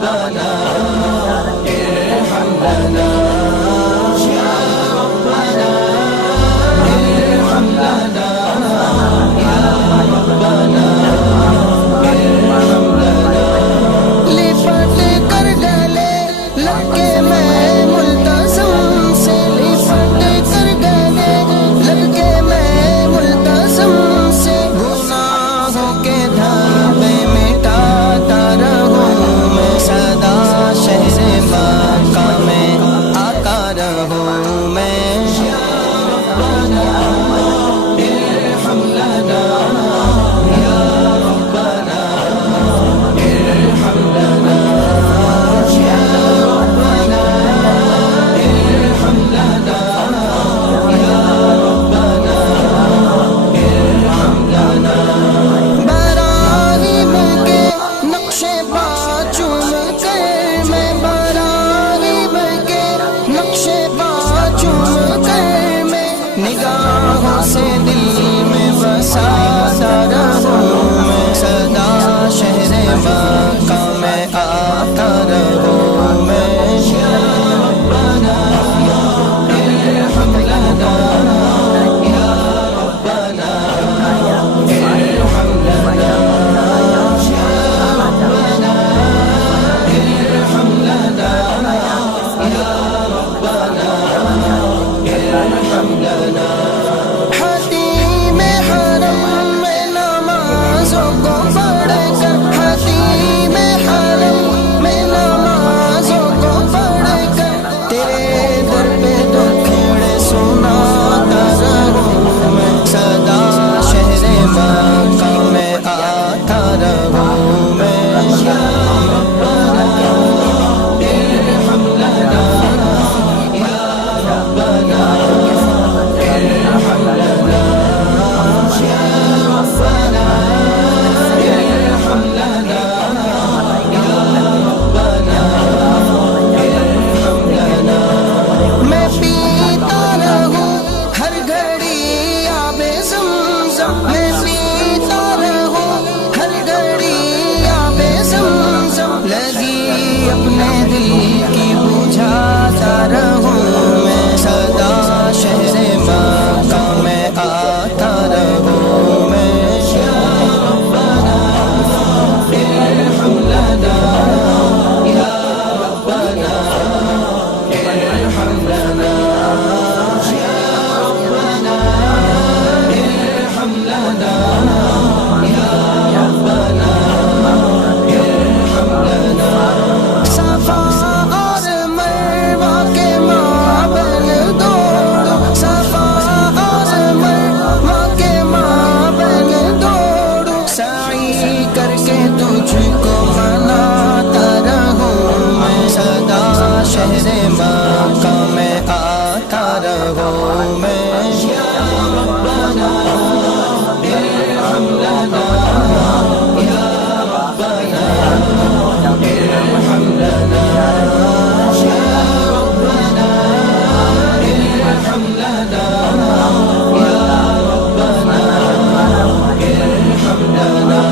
ربنا ارحم لنا يا ربنا ارحم لنا يا ربنا ارحم لنا لپٹ کر گلے لگ کے میں ملتزم سے لپٹ کر گلے لگ کے میں ملتزم سے گناہوں کے دھبے مٹاتا رہوں میں سدا شہر مکہ میں آتا رہوں میں یا ربنا ارحم لنا یا ربنا ارحم لنا یا ربنا ارحم لنا یا ربنا ارحم لنا براہیم کے نقش پا چوم کر میں براہیم کے نقش پا چوم کر میں نگاہوں سے دل میں بساتا رہوں میں سدا شہر مکہ میں آتا رہوں میں یا ربنا ارحم لنا یا ربنا ارحم لنا یا ربنا ارحم لنا یا ربنا ارحم لنا حتیم حرم میں نمازوں کو پڑھ کر حتیم حرم میں نمازوں کو پڑھ کر تیرے در پہ دکھڑے سناتا رہوں میں سدا شہر مکہ میں آتا رہوں میں یا ربنا ارحم لنا یا ربنا ارحم لنا یا ربنا ارحم لنا یا ربنا ارحم لنا میں پیتا رہوں ہر گھڑی آب زمزم میں پیتا رہوں ہر گھڑی آب زمزم لگی اپنے دل کی بجھاتا رہوں میں سدا شہر مکہ میں آتا رہوں میں یا ربنا ارحم لنا یا ربنا ارحم لنا یا ربنا ارحم لنا یا ربنا ارحم لنا صفا اور مروہ کے مابین دوڑو صفا اور مروہ کے مابین دوڑو سعی کر کے تجھ کو مناتا رہوں میں سدا شہر مکہ میں آتا رہوں میں یا ربنا ارحم لنا یا ربنا ارحم لنا یا ربنا ارحم لنا یا ربنا ارحم لنا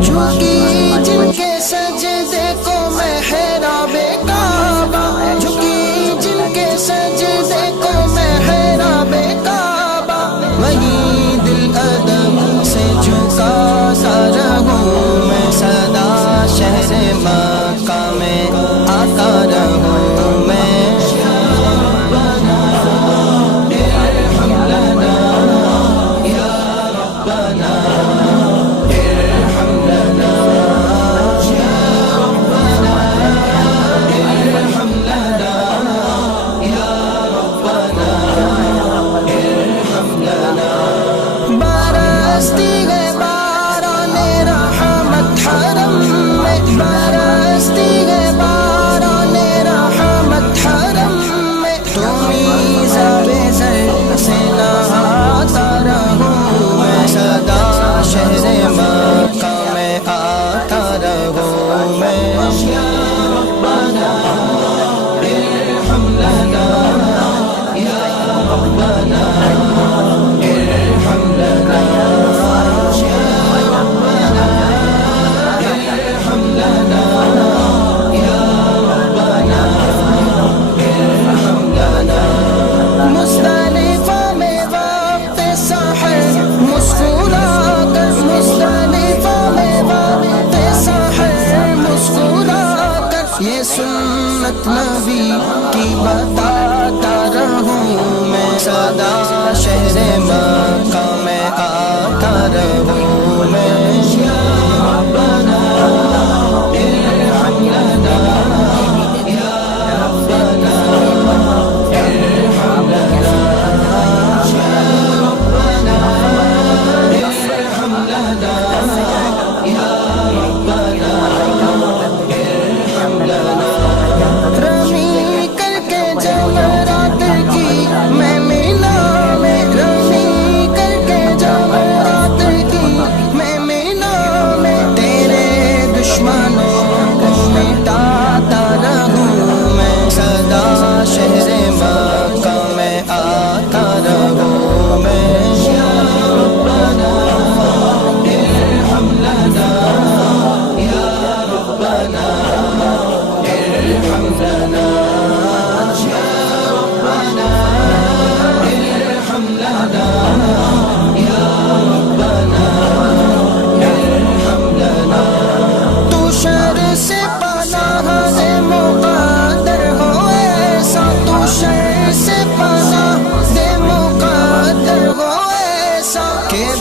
جھکی جن کے سجدے کو محراب کعبہ جھکی جن کے سجدے کو محراب کعبہ وہی دل ادب سے جھکاتا رہوں میں سدا شہر مکہ میں آتا رہوں میں یا ربنا ارحم لنا یا ربنا ارحم لنا یا ربنا ارحم لنا یا ربنا ارحم لنا برستی ہے باران رحمت حرم میں برستی ہے باران رحمت حرم میں تمہیں زب زر سے نہاتا رہوں میں سدا شہر مکہ میں آتا رہوں میں یا ربنا ارحم لنا یا ربنا ارحم لنا سنت نبی کی بتاتا رہوں میں، سدا شہر مکہ میں آتا رہوں میں۔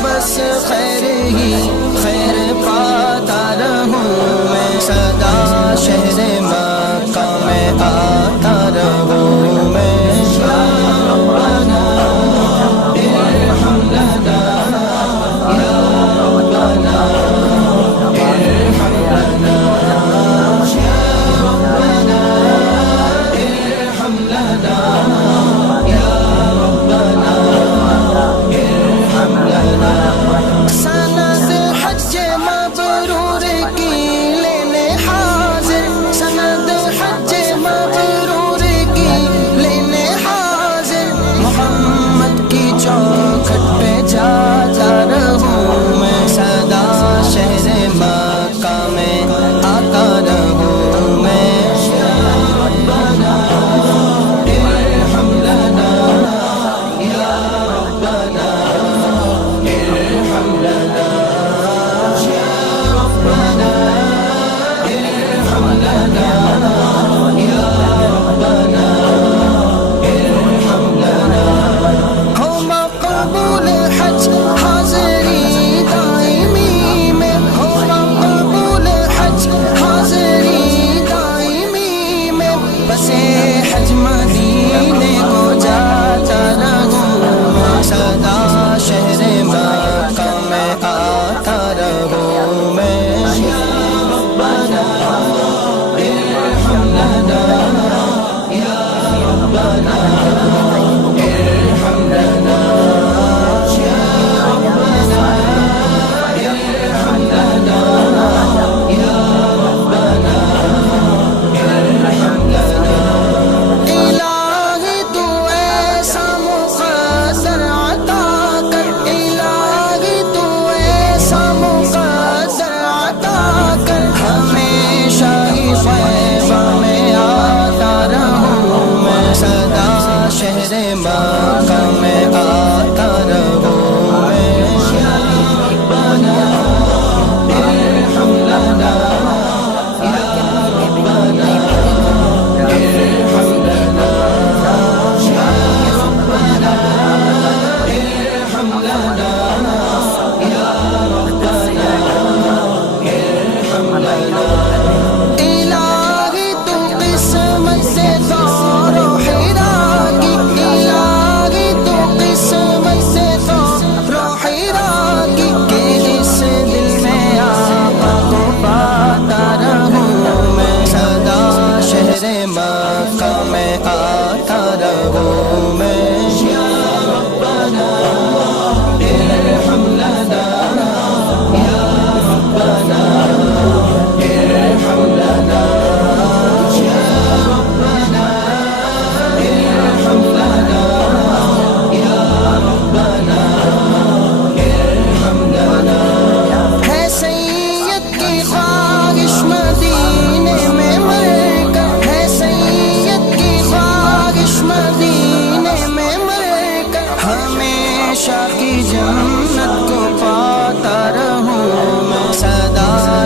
بس خیر ہی خیر پاتا رہوں میں، سدا شہر مکہ میں آتا رہوں میں۔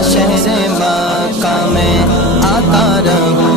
شہر مکہ میں آتا رہوں۔